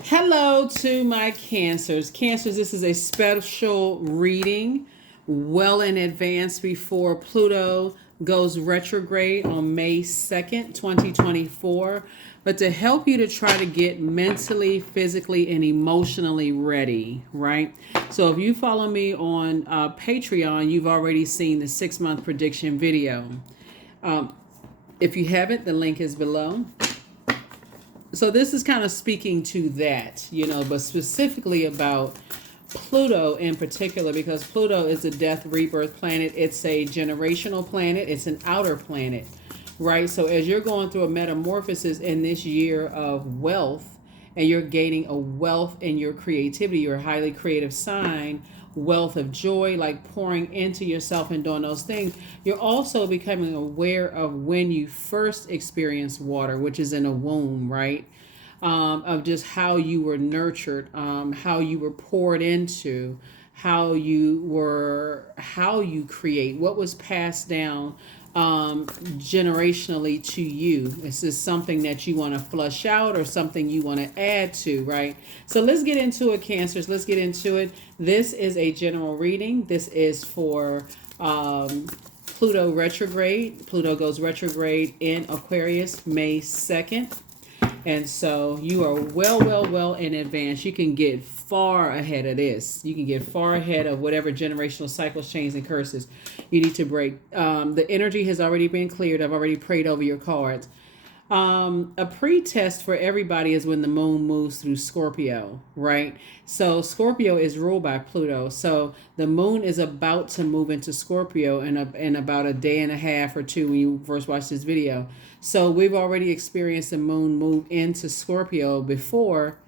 Hello to my Cancers. Cancers, this is a special reading well in advance before Pluto goes retrograde on May 2nd, 2024. But to help you to try to get mentally, physically, and emotionally ready, right? So if you follow me on Patreon, you've already seen the 6-month prediction video. If you haven't, the link is below. So this is kind of speaking to that, but specifically about Pluto in particular, because Pluto is a death rebirth planet. It's a generational planet. It's an outer planet, right? So as you're going through a metamorphosis in this year of wealth, and you're gaining a wealth in your creativity, you're a highly creative sign, wealth of joy, like pouring into yourself and doing those things. You're also becoming aware of when you first experienced water, which is in a womb, right? Of just how you were nurtured, how you were poured into, how you create, what was passed down generationally to you. This is something that you want to flush out or something you want to add to, right? So let's get into it, Cancers. Let's get into it. This is a general reading. This is for Pluto retrograde. Pluto goes retrograde in Aquarius May 2nd. And so you are well in advance. You can get far ahead of this. You can get far ahead of whatever generational cycles, chains, and curses you need to break. The energy has already been cleared. I've already prayed over your cards. A pre-test for everybody is when the moon moves through Scorpio, right? So Scorpio is ruled by Pluto. So the moon is about to move into Scorpio in about a day and a half or two when you first watch this video. So we've already experienced the moon move into Scorpio before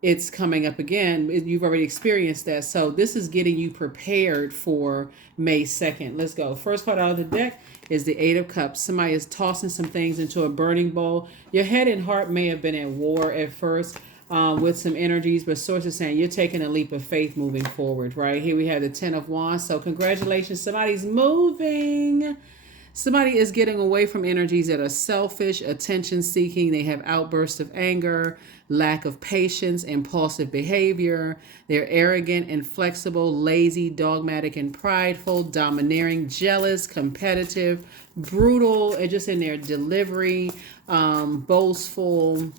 it's coming up again. You've already experienced that. So this is getting you prepared for May 2nd. Let's go. First card out of the deck is the Eight of Cups. Somebody is tossing some things into a burning bowl. Your head and heart may have been at war at first with some energies, but source is saying you're taking a leap of faith moving forward, right? Here we have the Ten of Wands. So congratulations. Somebody's moving. Somebody is getting away from energies that are selfish, attention seeking. They have outbursts of anger, lack of patience, impulsive behavior. They're arrogant, inflexible, lazy, dogmatic, and prideful, domineering, jealous, competitive, brutal, and just in their delivery, boastful,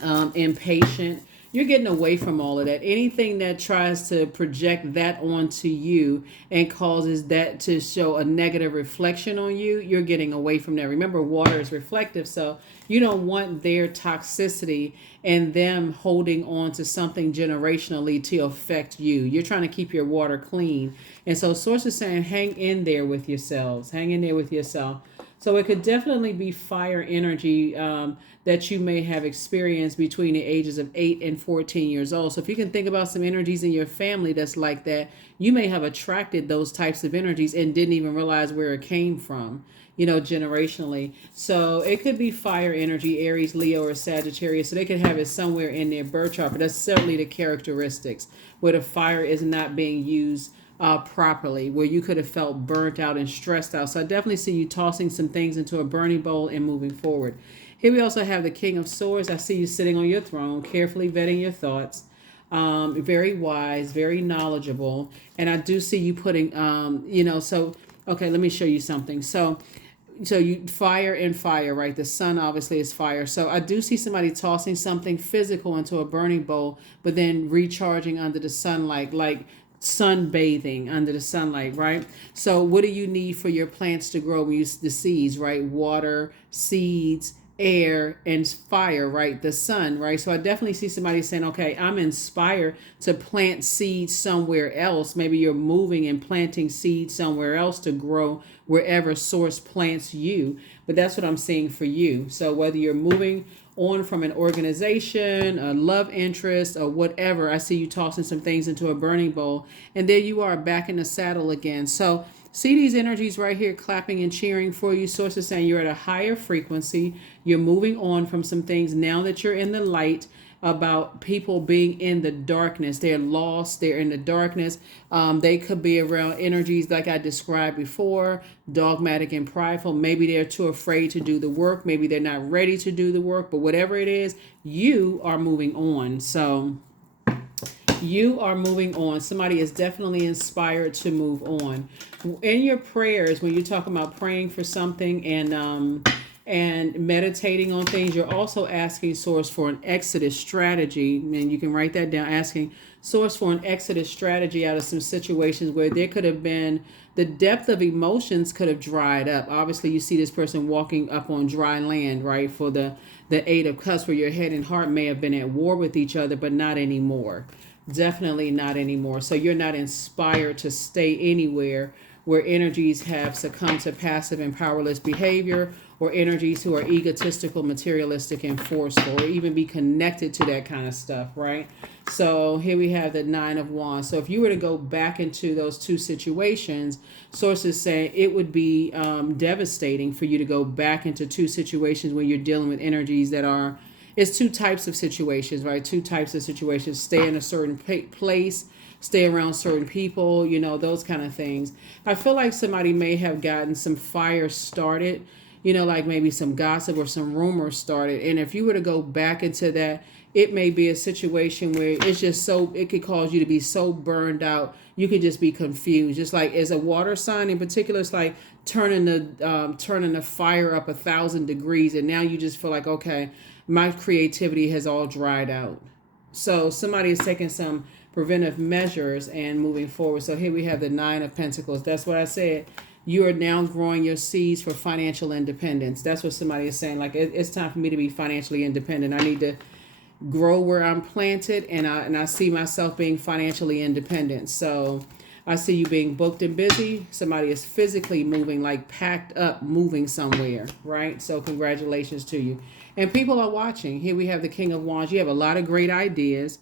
impatient. You're getting away from all of that. Anything that tries to project that onto you and causes that to show a negative reflection on you, you're getting away from that. Remember, water is reflective, so you don't want their toxicity and them holding on to something generationally to affect you. You're trying to keep your water clean. And so Source is saying, hang in there with yourselves. Hang in there with yourself. So it could definitely be fire energy that you may have experienced between the ages of 8 and 14 years old. So if you can think about some energies in your family that's like that, you may have attracted those types of energies and didn't even realize where it came from, generationally. So it could be fire energy, Aries, Leo, or Sagittarius. So they could have it somewhere in their birth chart, but that's certainly the characteristics where the fire is not being used properly, where you could have felt burnt out and stressed out. So I definitely see you tossing some things into a burning bowl and moving forward. Here we also have the King of Swords. I see you sitting on your throne, carefully vetting your thoughts. Very wise, very knowledgeable. And I do see you putting, okay, let me show you something. So you fire and fire, right? The sun obviously is fire. So I do see somebody tossing something physical into a burning bowl, but then recharging under the sunlight, like sunbathing under the sunlight, right? So what do you need for your plants to grow? We use the seeds, right? Water, seeds, air, and fire, right? The sun, right? So I definitely see somebody saying, okay, I'm inspired to plant seeds somewhere else. Maybe you're moving and planting seeds somewhere else to grow wherever source plants you. But that's what I'm seeing for you. So whether you're moving on from an organization, a love interest, or whatever, I see you tossing some things into a burning bowl. And there you are back in the saddle again. So see these energies right here clapping and cheering for you. Source is saying you're at a higher frequency. You're moving on from some things now that you're in the light. about people being in the darkness. They're lost. They're in the darkness. They could be around energies like I described before, dogmatic and prideful. Maybe they're too afraid to do the work. Maybe they're not ready to do the work. But whatever it is, you are moving on. So you are moving on. Somebody is definitely inspired to move on. In your prayers, when you're talking about praying for something and meditating on things, you're also asking source for an exodus strategy. And you can write that down, asking source for an exodus strategy out of some situations where there could have been the depth of emotions could have dried up. Obviously, you see this person walking up on dry land, right? For the Eight of Cups, where your head and heart may have been at war with each other, but not anymore. Definitely not anymore. So you're not inspired to stay anywhere where energies have succumbed to passive and powerless behavior, or energies who are egotistical, materialistic, and forceful, or even be connected to that kind of stuff, right? So here we have the Nine of Wands. So if you were to go back into those two situations, sources say it would be devastating for you to go back into two situations when you're dealing with energies that are, it's two types of situations, right? Two types of situations. Stay in a certain place, stay around certain people, those kind of things. I feel like somebody may have gotten some fire started, like maybe some gossip or some rumors started. And if you were to go back into that, it may be a situation where it's just it could cause you to be so burned out. You could just be confused. Just like as a water sign in particular, it's like turning the fire up 1,000 degrees. And now you just feel like, okay, my creativity has all dried out. So somebody is taking some preventive measures and moving forward. So here we have the Nine of Pentacles. That's what I said. You are now growing your seeds for financial independence. That's what somebody is saying. Like, it's time for me to be financially independent. I need to grow where I'm planted, and I see myself being financially independent. So I see you being booked and busy. Somebody is physically moving, like packed up, moving somewhere, right? So congratulations to you. And people are watching. Here we have the King of Wands. You have a lot of great ideas.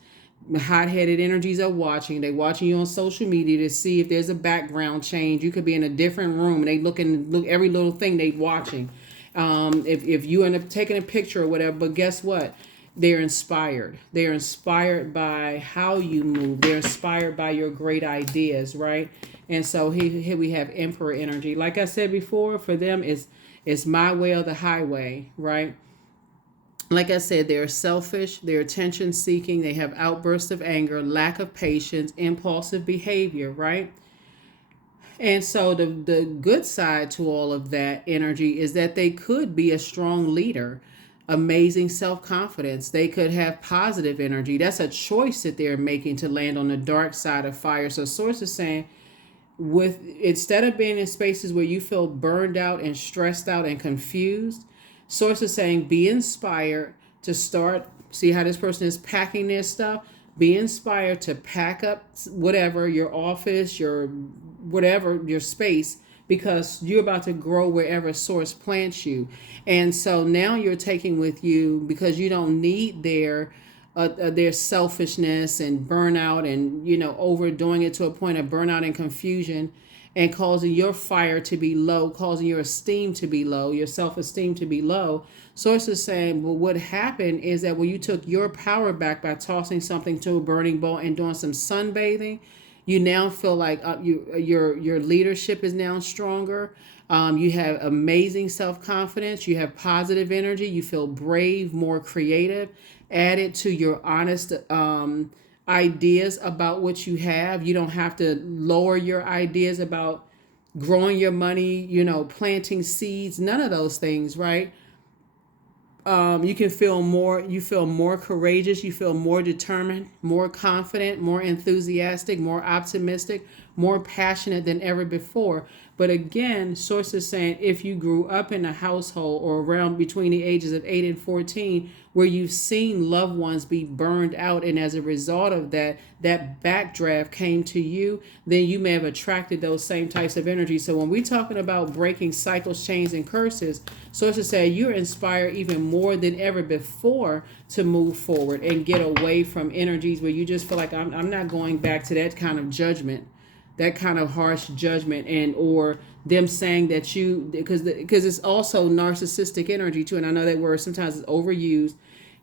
Hot-headed energies are watching. They're watching you on social media to see if there's a background change. You could be in a different room, and they look every little thing they watching. If you end up taking a picture or whatever, but guess what? They're inspired. They're inspired by how you move. They're inspired by your great ideas, right? And so here we have Emperor energy. Like I said before, for them, it's my way or the highway, right? Like I said, they're selfish, they're attention seeking, they have outbursts of anger, lack of patience, impulsive behavior, right? And so the good side to all of that energy is that they could be a strong leader, amazing self-confidence. They could have positive energy. That's a choice that they're making to land on the dark side of fire. So source is saying, instead of being in spaces where you feel burned out and stressed out and confused, source is saying be inspired to start, see how this person is packing their stuff, be inspired to pack up whatever, your office, your whatever, your space, because you're about to grow wherever source plants you. And so now you're taking with you, because you don't need their selfishness and burnout and, overdoing it to a point of burnout and confusion, and causing your fire to be low, causing your esteem to be low, your self-esteem to be low. Source is saying, well, what happened is that when you took your power back by tossing something to a burning bowl and doing some sunbathing, you now feel like your leadership is now stronger. You have amazing self-confidence. You have positive energy. You feel brave, more creative. Added to your honest ideas about what you have. You don't have to lower your ideas about growing your money, planting seeds, none of those things, right? You feel more courageous, you feel more determined, more confident, more enthusiastic, more optimistic, more passionate than ever before. But again, source is saying if you grew up in a household or around between the ages of 8 and 14 where you've seen loved ones be burned out, and as a result of that backdraft came to you, then you may have attracted those same types of energy. So when we're talking about breaking cycles, chains, and curses, sources say you're inspired even more than ever before to move forward and get away from energies where you just feel like I'm not going back to that kind of judgment, that kind of harsh judgment, and or them saying that because it's also narcissistic energy too. And I know that word sometimes is overused.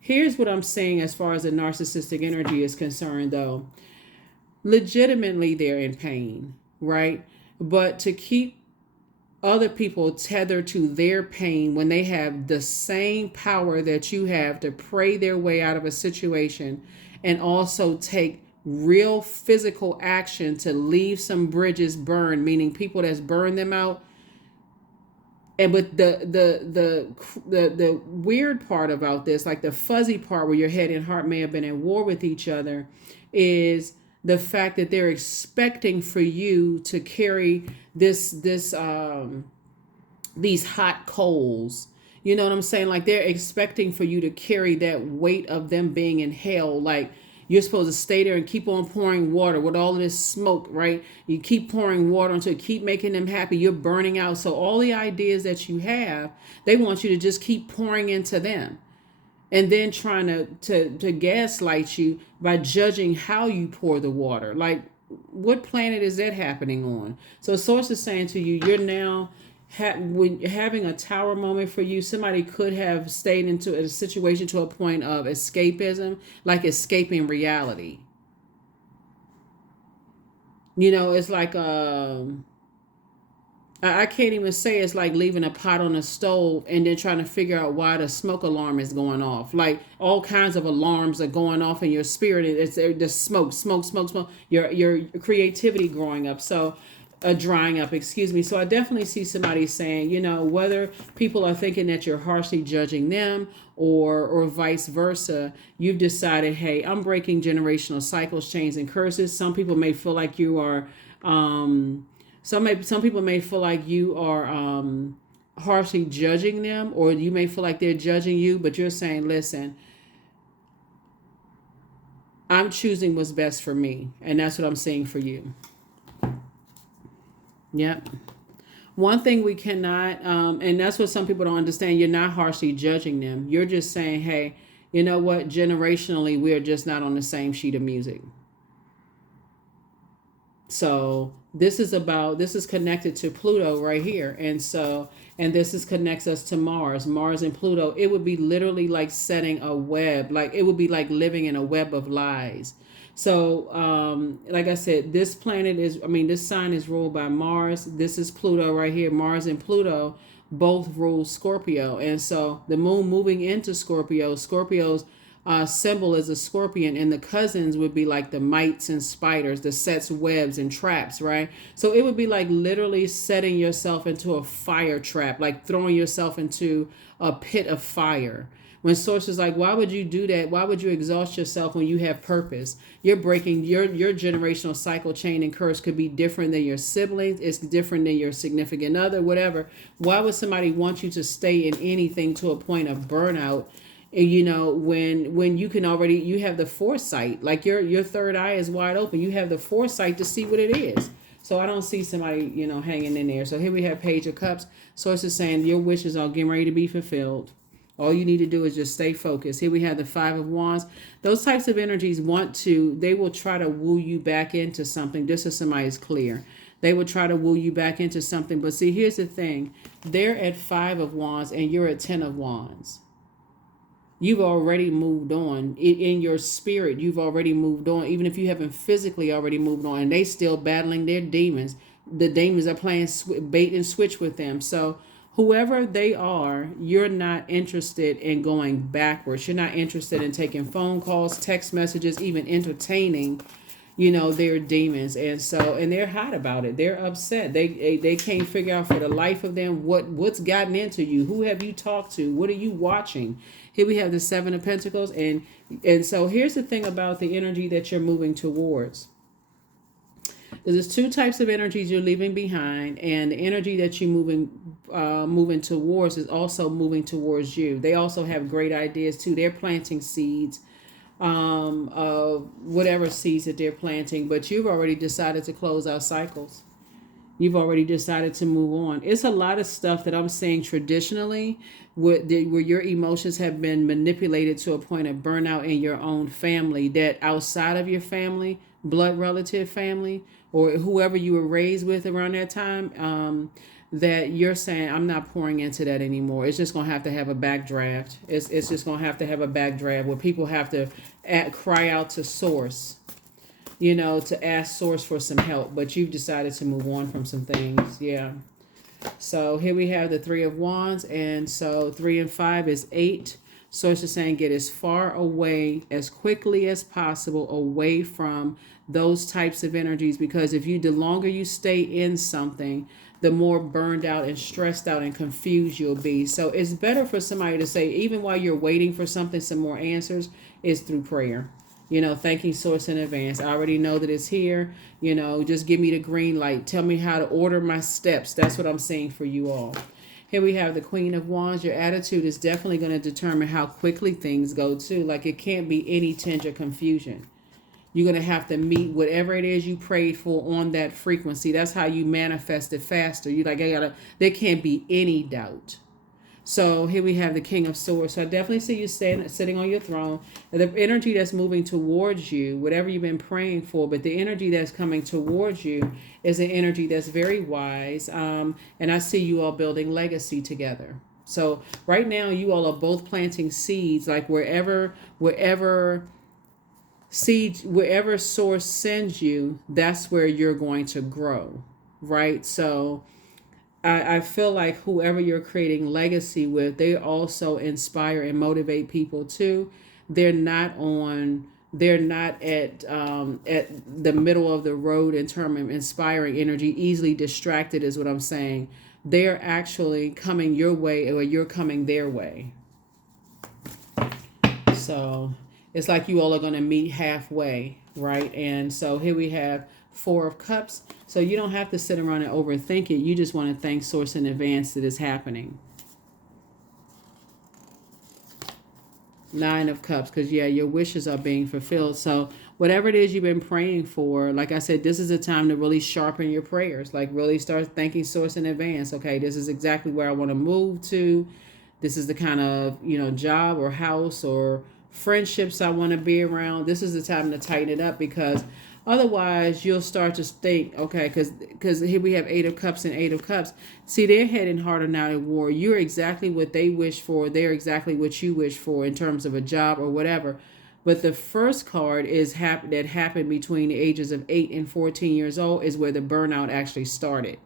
Here's what I'm saying as far as the narcissistic energy is concerned, though. Legitimately, they're in pain, right? But to keep other people tethered to their pain when they have the same power that you have to pray their way out of a situation and also take real physical action to leave some bridges burned, meaning people that's burned them out. And but the weird part about this, like the fuzzy part where your head and heart may have been at war with each other, is the fact that they're expecting for you to carry these hot coals. You know what I'm saying? Like they're expecting for you to carry that weight of them being in hell. Like you're supposed to stay there and keep on pouring water with all of this smoke, right? You keep pouring water until you keep making them happy. You're burning out. So all the ideas that you have, they want you to just keep pouring into them. And then trying to gaslight you by judging how you pour the water. Like, what planet is that happening on? So Source is saying to you, you're now when having a tower moment for you. Somebody could have stayed into a situation to a point of escapism, like escaping reality. You know, it's like I can't even say it's like leaving a pot on the stove and then trying to figure out why the smoke alarm is going off. Like all kinds of alarms are going off in your spirit. It's just smoke, smoke, smoke, smoke. Your creativity growing up. So drying up, excuse me. So I definitely see somebody saying, you know, whether people are thinking that you're harshly judging them or vice versa, you've decided, hey, I'm breaking generational cycles, chains, and curses. Some people may feel like you are some people may feel like you are harshly judging them, or you may feel like they're judging you, but you're saying, listen, I'm choosing what's best for me. And that's what I'm saying for you. Yep. One thing we cannot, and that's what some people don't understand, you're not harshly judging them. You're just saying, hey, you know what? Generationally, we are just not on the same sheet of music. So this is connected to Pluto right here. And this connects us to Mars and Pluto. It would be literally like setting a web, like it would be like living in a web of lies. So, like I said, this sign is ruled by Mars. This is Pluto right here. Mars and Pluto both rule Scorpio. And so the moon moving into Scorpio's symbol is a scorpion, and the cousins would be like the mites and spiders, the sets, webs, and traps, right? So it would be like literally setting yourself into a fire trap, like throwing yourself into a pit of fire. When Source is like, why would you do that? Why would you exhaust yourself when you have purpose? You're breaking your generational cycle, chain, and curse could be different than your siblings. It's different than your significant other, whatever. Why would somebody want you to stay in anything to a point of burnout? You know, when you can already, you have the foresight, like your third eye is wide open. You have the foresight to see what it is. So I don't see somebody, you know, hanging in there. So here we have Page of Cups. Source is saying your wishes are getting ready to be fulfilled. All you need to do is just stay focused. Here we have the Five of Wands. Those types of energies they will try to woo you back into something, just so somebody's clear. They will try to woo you back into something. But see, here's the thing. They're at Five of Wands and you're at 10 of Wands. You've already moved on. In your spirit, you've already moved on. Even if you haven't physically already moved on. And they still battling their demons. The demons are playing bait and switch with them. So whoever they are, you're not interested in going backwards. You're not interested in taking phone calls, text messages, even entertaining, you know, their demons. And they're hot about it. They're upset. They can't figure out for the life of them what's gotten into you. Who have you talked to? What are you watching? Here we have the Seven of Pentacles. And so here's the thing about the energy that you're moving towards. There's two types of energies you're leaving behind, and the energy that you're moving towards is also moving towards you. They also have great ideas too. They're planting seeds, of whatever seeds that they're planting, but you've already decided to close out cycles. You've already decided to move on. It's a lot of stuff that I'm saying traditionally where your emotions have been manipulated to a point of burnout in your own family, that outside of your family, blood relative family, or whoever you were raised with around that time, that you're saying, I'm not pouring into that anymore. It's just going to have a backdraft. It's just going to have a backdraft where people have to cry out to source, to ask source for some help. But you've decided to move on from some things. Yeah. So here we have the Three of Wands. And so 3 and 5 is 8. Source is saying get as far away as quickly as possible away from those types of energies, because the longer you stay in something, the more burned out and stressed out and confused you'll be. So it's better for somebody to say, even while you're waiting for something, some more answers, is through prayer. Thanking source in advance. I already know that it's here. Just give me the green light. Tell me how to order my steps. That's what I'm saying for you all. Here we have the Queen of Wands. Your attitude is definitely going to determine how quickly things go too. Like, it can't be any tinge of confusion. You're going to have to meet whatever it is you prayed for on that frequency. That's how you manifest it faster. There can't be any doubt. So here we have the King of Swords. So I definitely see you sitting on your throne. The energy that's moving towards you, whatever you've been praying for, but the energy that's coming towards you is an energy that's very wise. And I see you all building legacy together. So right now you all are both planting seeds, like wherever source sends you, that's where you're going to grow, right? So I feel like whoever you're creating legacy with, they also inspire and motivate people too. They're not at the middle of the road in terms of inspiring energy, easily distracted is what I'm saying. They're actually coming your way, or you're coming their way. So it's like you all are going to meet halfway, right? And so here we have 4 of Cups. So you don't have to sit around and overthink it. You just want to thank source in advance that it's happening. 9 of Cups, because your wishes are being fulfilled. So whatever it is you've been praying for, like I said, this is a time to really sharpen your prayers. Like, really start thanking source in advance. Okay, this is exactly where I want to move to. This is the kind of job or house or friendships I want to be around. This is the time to tighten it up, because otherwise you'll start to think, okay, because here we have 8 of Cups and 8 of Cups. See, they're heading harder now at war. You're exactly what they wish for. They're exactly what you wish for in terms of a job or whatever. But the first card is that happened between the ages of 8 and 14 years old is where the burnout actually started.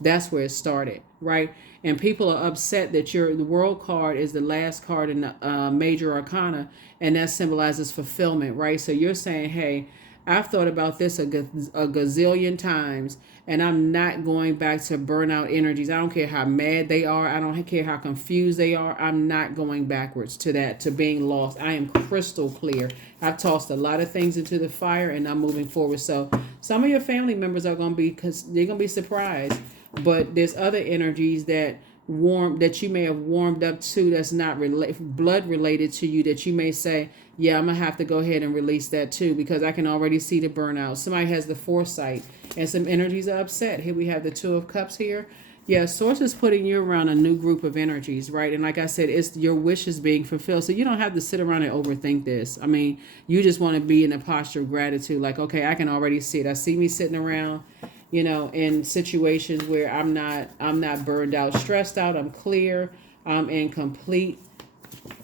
That's where it started, right? And people are upset that the World card is the last card in the major arcana, and that symbolizes fulfillment, right? So you're saying, hey, I've thought about this a gazillion times, and I'm not going back to burnout energies. I don't care how mad they are. I don't care how confused they are. I'm not going backwards to that, to being lost. I am crystal clear. I've tossed a lot of things into the fire, and I'm moving forward. So some of your family members are going to be, because they're going to be surprised. But there's other energies that you may have warmed up to, that's not blood related to you, that you may say, yeah, I'm gonna have to go ahead and release that too, because I can already see the burnout. Somebody has the foresight, and some energies are upset. Here we have the 2 of Cups here. Yeah, source is putting you around a new group of energies, right? And like I said, it's your wishes being fulfilled. So you don't have to sit around and overthink this. I mean, you just want to be in a posture of gratitude. Like, okay, I can already see it. I see me sitting around, in situations where I'm not burned out, stressed out. I'm clear. I'm in complete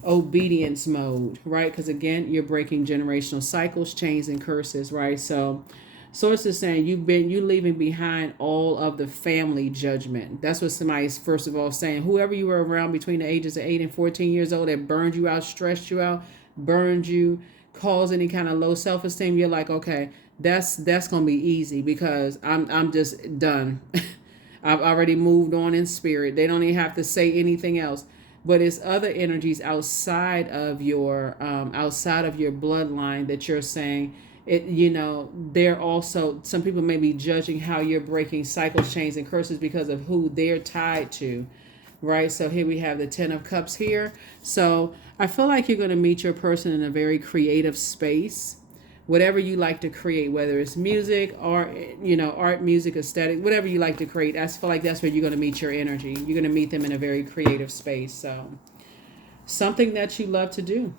obedience mode, right? Because again, you're breaking generational cycles, chains, and curses, right? So source is saying you leaving behind all of the family judgment. That's what somebody's first of all saying. Whoever you were around between the ages of 8 and 14 years old that burned you out, stressed you out, burned you, caused any kind of low self-esteem, you're like, okay, that's gonna be easy, because I'm just done. I've already moved on in spirit. They don't even have to say anything else. But it's other energies outside of your bloodline that you're saying it. They're also, some people may be judging how you're breaking cycles, chains, and curses because of who they're tied to, right? So here we have the 10 of Cups here. So I feel like you're going to meet your person in a very creative space. Whatever you like to create, whether it's music, art, art, music, aesthetic, whatever you like to create, I feel like that's where you're going to meet your energy. You're going to meet them in a very creative space. So something that you love to do,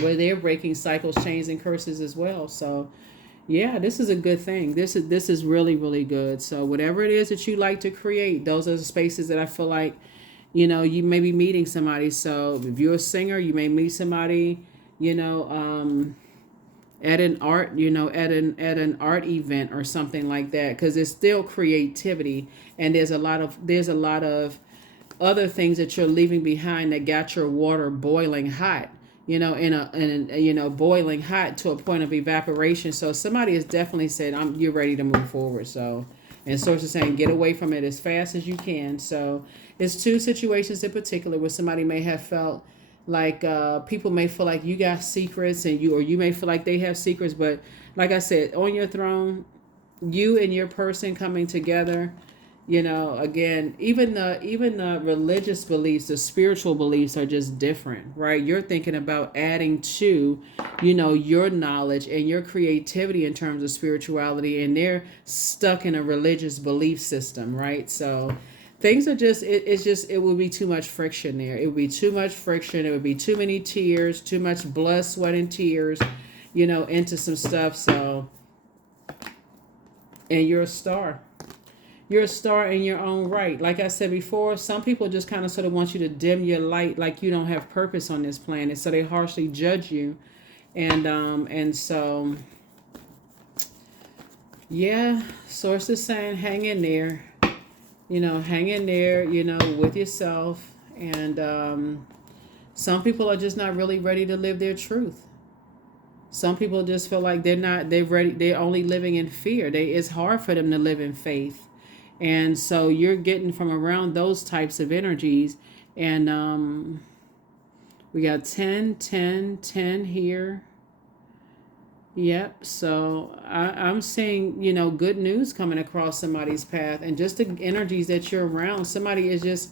where they're breaking cycles, chains, and curses as well. So Yeah, this is a good thing. This is really, really good. So whatever it is that you like to create, those are the spaces that I feel like, you may be meeting somebody. So if you're a singer, you may meet somebody, you know, at an art, at an art event or something like that, because it's still creativity, and there's a lot of other things that you're leaving behind that got your water boiling hot, boiling hot to a point of evaporation. So somebody has definitely said, you're ready to move forward. So, and source is saying, get away from it as fast as you can. So it's two situations in particular where somebody may have felt like, people may feel like you got secrets, or you may feel like they have secrets. But like I said, on your throne, you and your person coming together, again, even the religious beliefs, the spiritual beliefs are just different, right? You're thinking about adding to, your knowledge and your creativity in terms of spirituality, and they're stuck in a religious belief system, right? So things are just, it would be too much friction there. It would be too much friction. It would be too many tears, too much blood, sweat, and tears, into some stuff. So, and you're a star. You're a star in your own right. Like I said before, some people just kind of sort of want you to dim your light, like you don't have purpose on this planet, so they harshly judge you. And so, yeah, source is saying hang in there. Hang in there, with yourself. And some people are just not really ready to live their truth. Some people just feel like they're only living in fear. It's hard for them to live in faith. And so you're getting from around those types of energies. And we got 10, 10, 10 here. Yep. So I'm seeing, good news coming across somebody's path. And just the energies that you're around, somebody is just,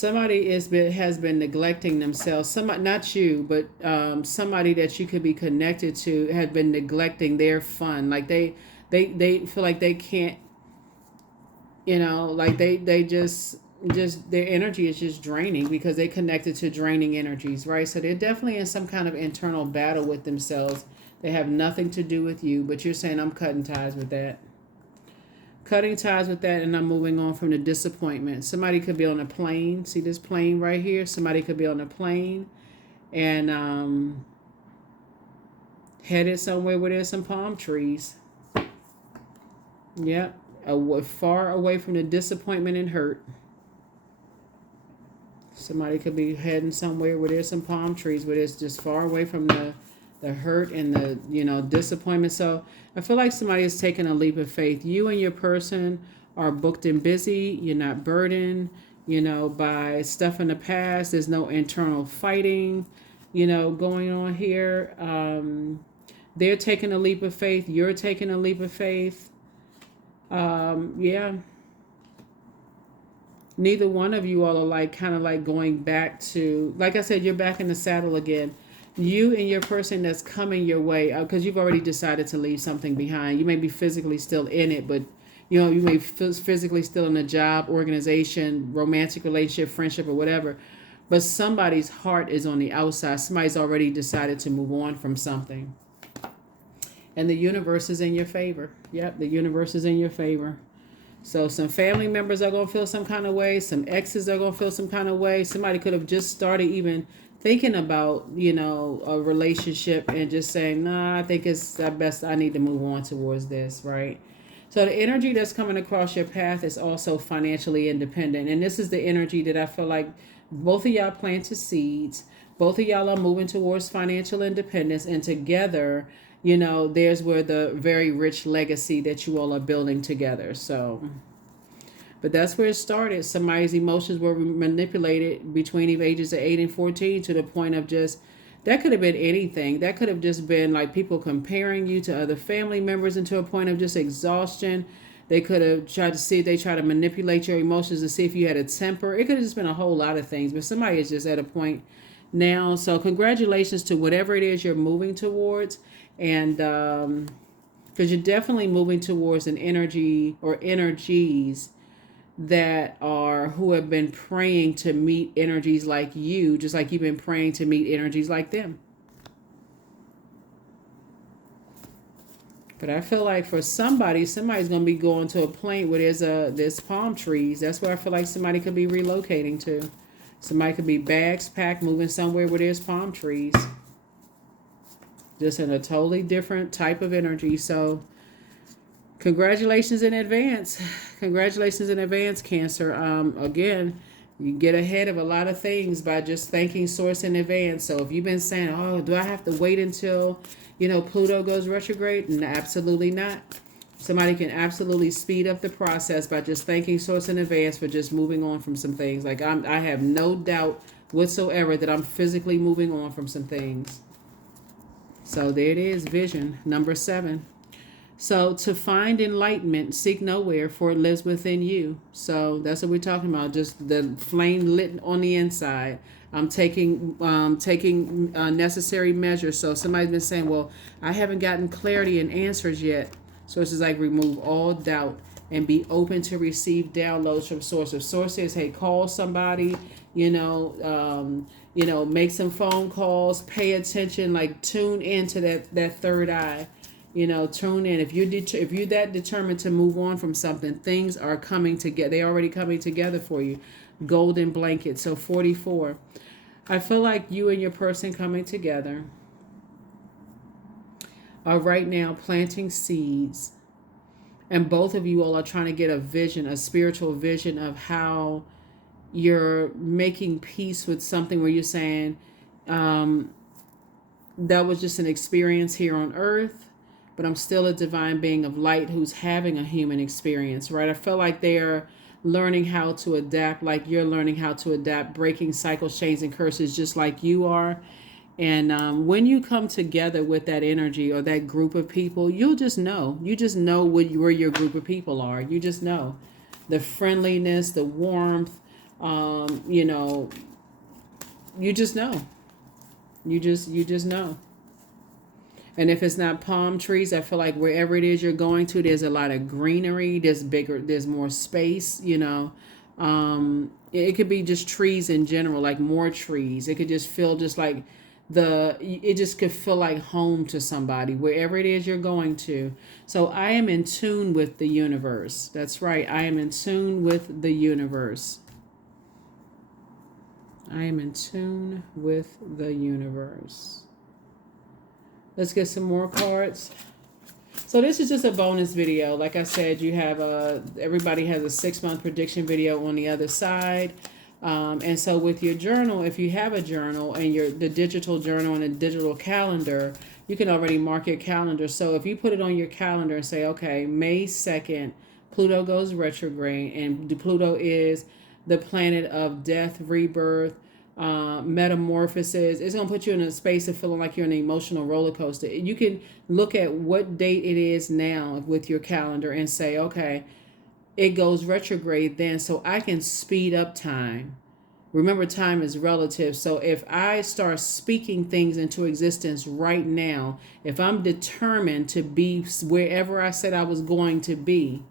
has been neglecting themselves. Somebody, not you, but somebody that you could be connected to, had been neglecting their fun. Like they feel like they can't, like they just their energy is just draining because they connected to draining energies, right? So they're definitely in some kind of internal battle with themselves. They have nothing to do with you, but you're saying, I'm cutting ties with that. Cutting ties with that, and I'm moving on from the disappointment. Somebody could be on a plane. See this plane right here? Somebody could be on a plane and headed somewhere where there's some palm trees. Yep. Far away from the disappointment and hurt. Somebody could be heading somewhere where there's some palm trees, where it's just far away from the hurt and the disappointment. So I feel like somebody is taking a leap of faith. You and your person are booked and busy. You're not burdened, by stuff in the past. There's no internal fighting, going on here. They're taking a leap of faith. You're taking a leap of faith. Yeah. Neither one of you all are kind of going back to, like I said, you're back in the saddle again. You and your person that's coming your way, because you've already decided to leave something behind. You may be physically still in it, but you may be physically still in a job, organization, romantic relationship, friendship, or whatever. But somebody's heart is on the outside. Somebody's already decided to move on from something. And the universe is in your favor. Yep, the universe is in your favor. So some family members are going to feel some kind of way. Some exes are going to feel some kind of way. Somebody could have just started even thinking about, a relationship and just saying, nah, I think it's best I need to move on towards this, right? So the energy that's coming across your path is also financially independent. And this is the energy that I feel like both of y'all planted seeds. Both of y'all are moving towards financial independence. And together, there's where the very rich legacy that you all are building together. So, but that's where it started. Somebody's emotions were manipulated between the ages of 8 and 14 to the point of just, that could have been anything. That could have just been like people comparing you to other family members, and to a point of just exhaustion. They could have tried to see if they try to manipulate your emotions to see if you had a temper. It could have just been a whole lot of things, but somebody is just at a point now. So congratulations to whatever it is you're moving towards. And because you're definitely moving towards an energy or energies who have been praying to meet energies like you, just like you've been praying to meet energies like them. But I feel like for somebody's going to be going to a point where there's palm trees. That's where I feel like somebody could be relocating to. Somebody could be bags packed, moving somewhere where there's palm trees. Just in a totally different type of energy. So congratulations in advance. Congratulations in advance, Cancer. Again, you get ahead of a lot of things by just thanking Source in advance. So if you've been saying, oh, do I have to wait until, Pluto goes retrograde? No, absolutely not. Somebody can absolutely speed up the process by just thanking Source in advance for just moving on from some things. Like I have no doubt whatsoever that I'm physically moving on from some things. So there it is, vision, number 7. So to find enlightenment, seek nowhere, for it lives within you. So that's what we're talking about. Just the flame lit on the inside. I'm taking necessary measures. So somebody's been saying, well, I haven't gotten clarity and answers yet. So it's just like remove all doubt and be open to receive downloads from Source. If Source says, hey, call somebody, make some phone calls, pay attention, like tune into that third eye. Tune in. If you're that determined to move on from something, things are coming together. They're already coming together for you. Golden blanket. So 44. I feel like you and your person coming together are right now planting seeds. And both of you all are trying to get a vision, a spiritual vision of how you're making peace with something where you're saying, that was just an experience here on earth, but I'm still a divine being of light who's having a human experience, right? I feel like they're learning how to adapt, like you're learning how to adapt, breaking cycles, chains, and curses just like you are. And when you come together with that energy or that group of people, you'll just know. You just know where your group of people are. You just know the friendliness, the warmth, you just know. You just know. And if it's not palm trees, I feel like wherever it is you're going to, there's a lot of greenery. There's more space, It could be just trees in general, like more trees. It could just feel just like it just could feel like home to somebody, wherever it is you're going to. So I am in tune with the universe. That's right. I am in tune with the universe. I am in tune with the universe. Let's get some more cards. So this is just a bonus video. Like I said, you have everybody has a 6-month prediction video on the other side. And so with your journal, if you have a journal and the digital journal and a digital calendar, you can already mark your calendar. So if you put it on your calendar and say, okay, May 2nd, Pluto goes retrograde, and Pluto is the planet of death, rebirth, metamorphosis. It's going to put you in a space of feeling like you're in an emotional roller coaster. You can look at what date it is now with your calendar and say, okay, it goes retrograde then, so I can speed up time. Remember, time is relative. So if I start speaking things into existence right now, if I'm determined to be wherever I said I was going to be,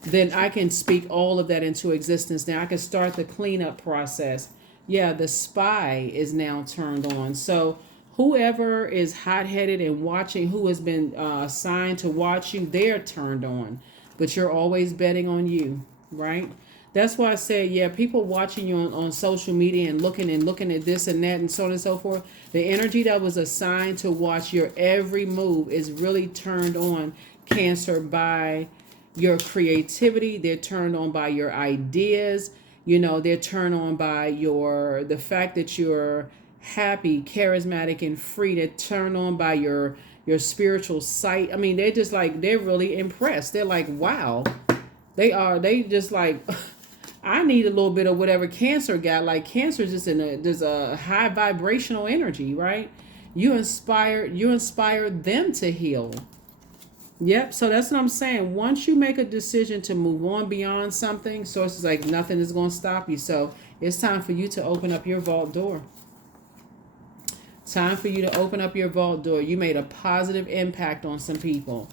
then I can speak all of that into existence. Now I can start the cleanup process. Yeah, the spy is now turned on. So whoever is hot-headed and watching, who has been assigned to watch you, they're turned on. But you're always betting on you, right? That's why I said, yeah, people watching you on social media and looking at this and that and so on and so forth. The energy that was assigned to watch your every move is really turned on, Cancer, by your creativity. They're turned on by your ideas. They're turned on by the fact that you're happy, charismatic, and free. They're turned on by your spiritual sight. I mean, they're really impressed. They're like, wow. They just like, I need a little bit of whatever Cancer got. Like Cancer is just there's a high vibrational energy, right? You inspire them to heal. Yep, so that's what I'm saying. Once you make a decision to move on beyond something, Source is like, nothing is going to stop you. So it's time for you to open up your vault door. Time for you to open up your vault door. You made a positive impact on some people.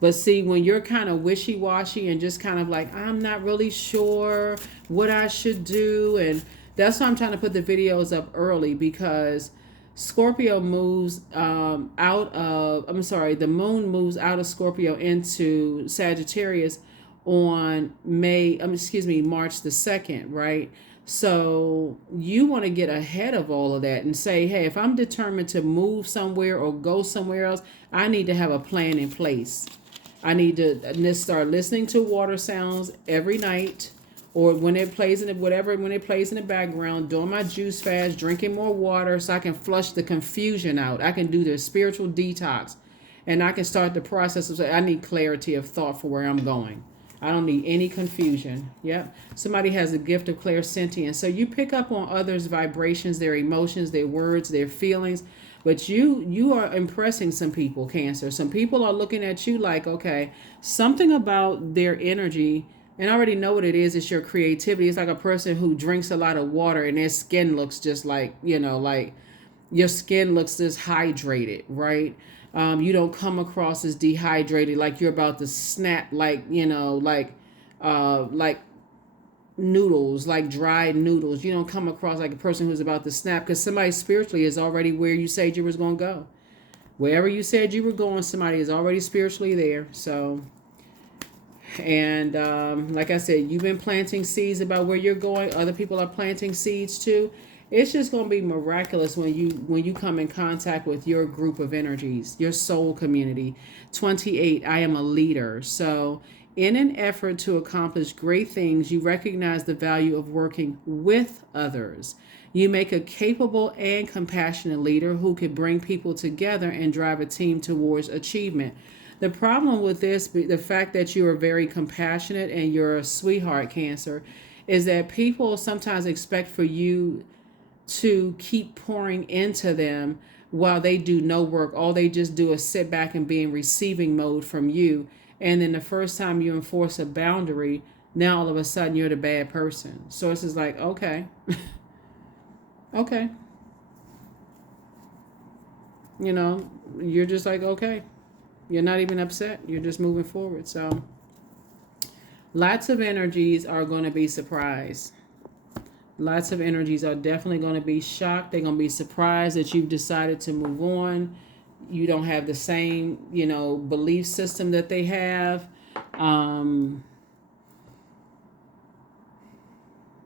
But see, when you're kind of wishy-washy and just kind of like, I'm not really sure what I should do, and that's why I'm trying to put the videos up early, because Scorpio moves the moon moves out of Scorpio into Sagittarius on March the 2nd, right? So you want to get ahead of all of that and say, hey, if I'm determined to move somewhere or go somewhere else, I need to have a plan in place. I need to start listening to water sounds every night, or when it plays when it plays in the background, doing my juice fast, drinking more water so I can flush the confusion out. I can do the spiritual detox, and I can start the process of saying, I need clarity of thought for where I'm going. I don't need any confusion. Yep. Somebody has the gift of clairsentience. So you pick up on others' vibrations, their emotions, their words, their feelings. But you are impressing some people, Cancer. Some people are looking at you like, okay, something about their energy, and I already know what it is. It's your creativity. It's like a person who drinks a lot of water and their skin looks just like, like your skin looks just hydrated, right? You don't come across as dehydrated, like you're about to snap, like, like noodles, like dried noodles. You don't come across like a person who's about to snap, because somebody spiritually is already where you said you was going to go. Wherever you said you were going, somebody is already spiritually there. So, and like I said, you've been planting seeds about where you're going. Other people are planting seeds too. It's just going to be miraculous when you come in contact with your group of energies, your soul community. 28, I am a leader. So in an effort to accomplish great things, you recognize the value of working with others. You make a capable and compassionate leader who can bring people together and drive a team towards achievement. The problem with this, the fact that you are very compassionate and you're a sweetheart, Cancer, is that people sometimes expect for you to keep pouring into them while they do no work. All they just do is sit back and be in receiving mode from you. And then the first time you enforce a boundary, now all of a sudden you're the bad person. So it's just like, okay, okay. You're just like, okay. You're not even upset. You're just moving forward. So lots of energies are going to be surprised. Lots of energies are definitely going to be shocked. They're going to be surprised that you've decided to move on. You don't have the same, belief system that they have.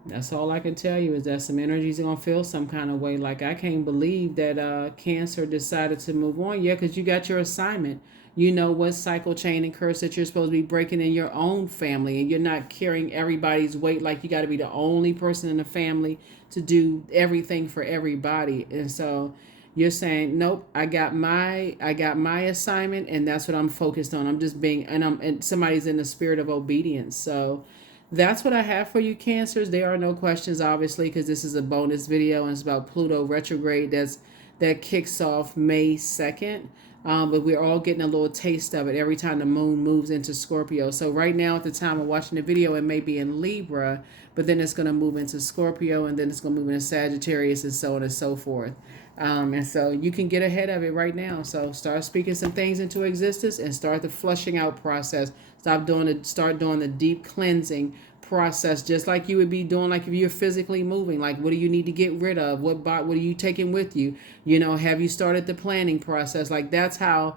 That's all I can tell you, is that some energies are going to feel some kind of way. Like, I can't believe that Cancer decided to move on. Yeah, because you got your assignment. You know what cycle, chain, and curse that you're supposed to be breaking in your own family, and you're not carrying everybody's weight. Like, you got to be the only person in the family to do everything for everybody. And so you're saying, nope, I got my assignment, and that's what I'm focused on. I'm just being, and somebody's in the spirit of obedience. So that's what I have for you, Cancers. There are no questions, obviously, because this is a bonus video and it's about Pluto retrograde. That kicks off May 2nd. But we're all getting a little taste of it every time the moon moves into Scorpio. So right now, at the time of watching the video, it may be in Libra, but then it's going to move into Scorpio, and then it's going to move into Sagittarius, and so on and so forth. And so you can get ahead of it right now. So start speaking some things into existence and start the flushing out process. Start doing the deep cleansing process, just like you would be doing, like if you're physically moving. Like, what do you need to get rid of? What are you taking with you? Have you started the planning process? Like, that's how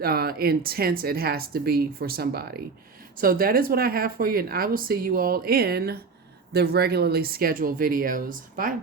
intense it has to be for somebody. So that is what I have for you, and I will see you all in the regularly scheduled videos. Bye.